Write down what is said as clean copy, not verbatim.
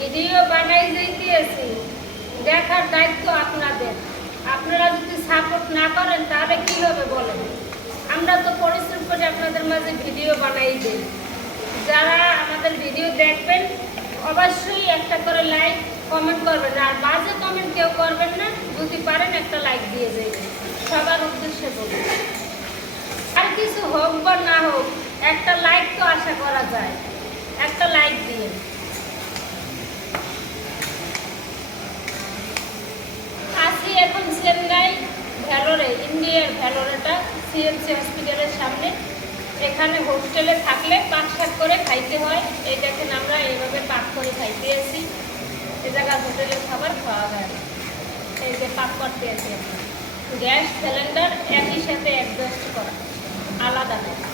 Video বানাই যাইতেছি, দেখার দায়িত্ব আপনাদের। আপনারা যদি সাপোর্ট না করেন তাহলে কি হবে বলেন? আমরা তো পরিশ্রম করে আপনাদের মাঝে ভিডিও বানাই দিই। যারা আমাদের ভিডিও দেখবেন অবশ্যই একটা করে লাইক কমেন্ট করবেন, আর বাজে কমেন্ট কেউ করবেন না। যদি পারেন একটা লাইক দিয়ে যাবেন, সবার উদ্দেশ্যে বলুন। আর কিছু হোক বা না হোক, একটা লাইক তো আশা করা যায়। একটা লাইক দিয়ে আসি এখন চেন্নাই ভ্যালোরে, ইন্ডিয়ার ভ্যালোরেটা সিএমসি হসপিটালের সামনে। এখানে হোস্টেলে থাকলে পাক শাক করে খাইতে হয়। এই দেখেন আমরা এইভাবে পাক করে খাইতে আসি। এই জায়গার হোটেলের খাবার খাওয়া যায় না। এই যে পাক করতে আসি, গ্যাস সিলিন্ডার একই সাথে অ্যাডজাস্ট করা, আলাদা নয়।